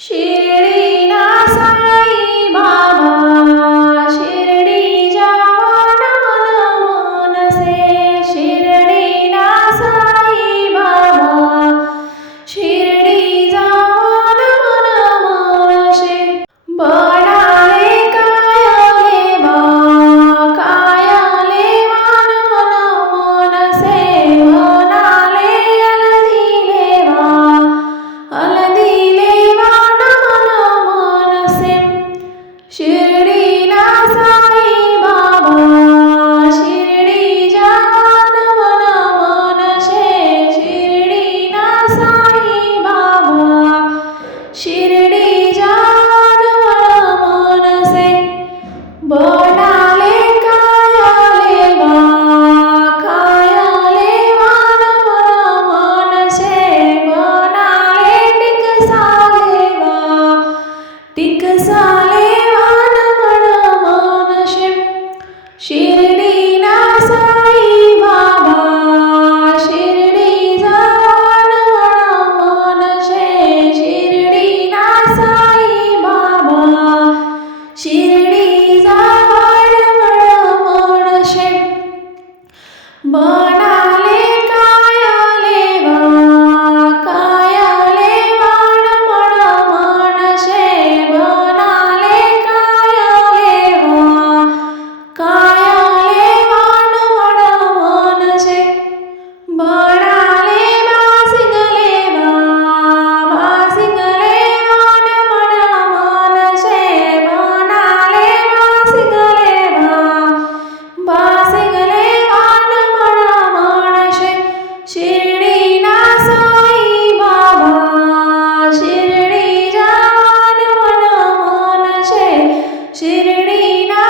She തേടിനാ